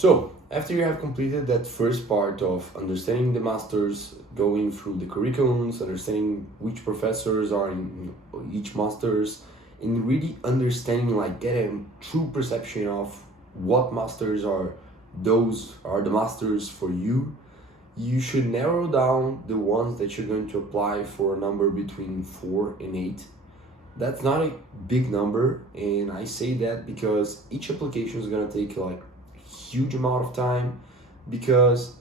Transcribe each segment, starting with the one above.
So, after you have completed that first part of understanding the masters, going through the curriculums, understanding which professors are in each masters, and really understanding, like, get a true perception of what masters are, those are the masters for you, you should narrow down the ones that you're going to apply for a number between 4 and 8. That's not a big number, and I say that because each application is going to take like huge amount of time, because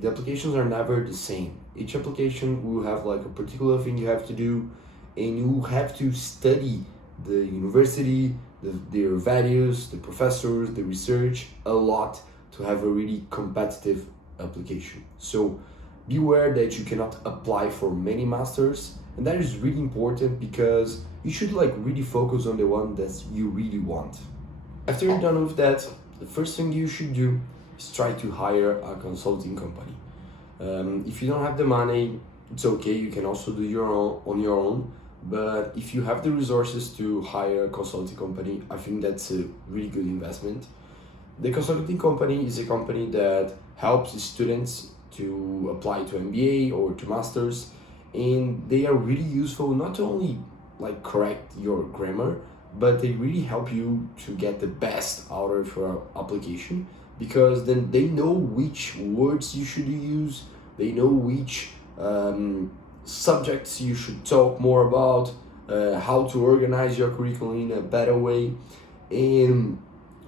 the applications are never the same. Each application will have like a particular thing you have to do, and you have to study the university, their values, the professors, the research a lot to have a really competitive application. So beware that you cannot apply for many masters, and that is really important because you should like really focus on the one that you really want. After you're done with that, the first thing you should do is try to hire a consulting company. If you don't have the money, it's okay, you can also do your own on your own. But if you have the resources to hire a consulting company, I think that's a really good investment. The consulting company is a company that helps students to apply to MBA or to masters, and they are really useful, not to only like correct your grammar, but they really help you to get the best out of your application, because then they know which words you should use, they know which subjects you should talk more about, how to organize your curriculum in a better way. And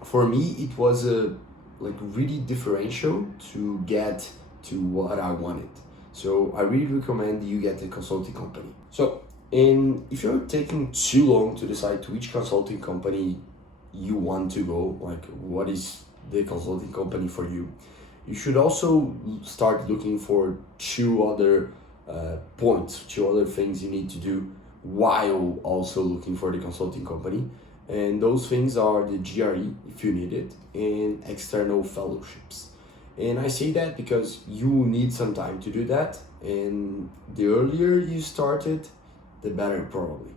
for me, it was a like really differential to get to what I wanted. So I really recommend you get a consulting company. So, and if you're taking too long to decide to which consulting company you want to go, like what is the consulting company for you, you should also start looking for two other points, two other things you need to do while also looking for the consulting company. And those things are the GRE, if you need it, and external fellowships. And I say that because you need some time to do that, and the earlier you start it, the better probably.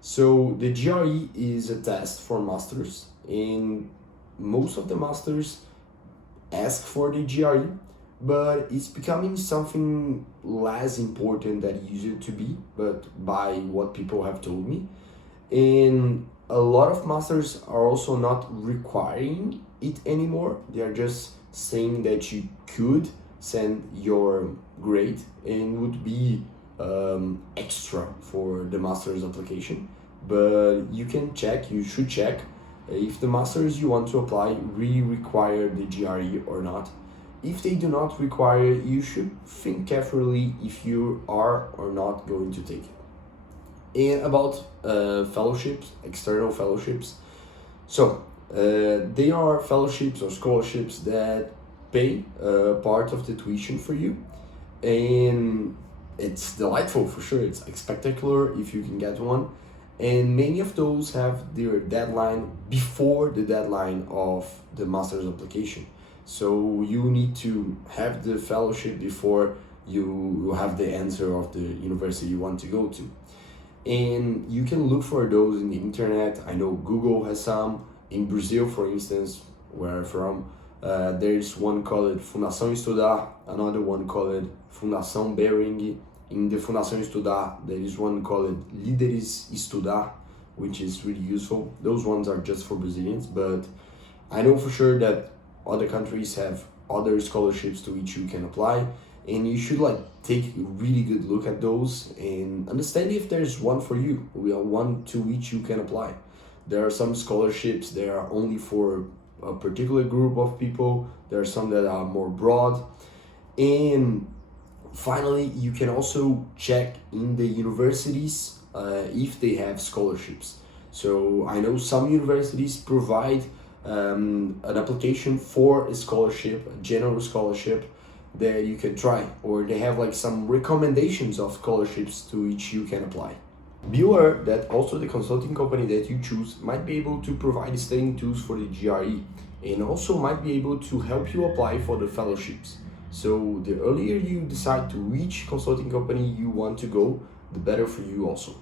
So the GRE is a test for masters, and most of the masters ask for the GRE, but it's becoming something less important than it used to be, but by what people have told me. And a lot of masters are also not requiring it anymore. They are just saying that you could send your grade and would be extra for the master's application. But you can check, you should check if the masters you want to apply really require the GRE or not. If they do not require it, you should think carefully if you are or not going to take it. And about fellowships, external fellowships. So they are fellowships or scholarships that pay part of the tuition for you, and it's delightful for sure. It's spectacular if you can get one, and many of those have their deadline before the deadline of the master's application. So you need to have the fellowship before you have the answer of the university you want to go to. And you can look for those in the internet. I know Google has some. In Brazil, for instance, where I'm from, there's one called Fundação Estudar, another one called Fundação Behring. In the Fundação Estudar, there is one called Líderes Estudar, which is really useful. Those ones are just for Brazilians, but I know for sure that other countries have other scholarships to which you can apply, and you should like take a really good look at those and understand if there's one for you, one to which you can apply. There are some scholarships that are only for a particular group of people. There are some that are more broad. And finally, you can also check in the universities if they have scholarships. So I know some universities provide an application for a scholarship, a general scholarship that you can try, or they have like some recommendations of scholarships to which you can apply. Be aware that also the consulting company that you choose might be able to provide studying tools for the GRE, and also might be able to help you apply for the fellowships. So the earlier you decide to which consulting company you want to go, the better for you also.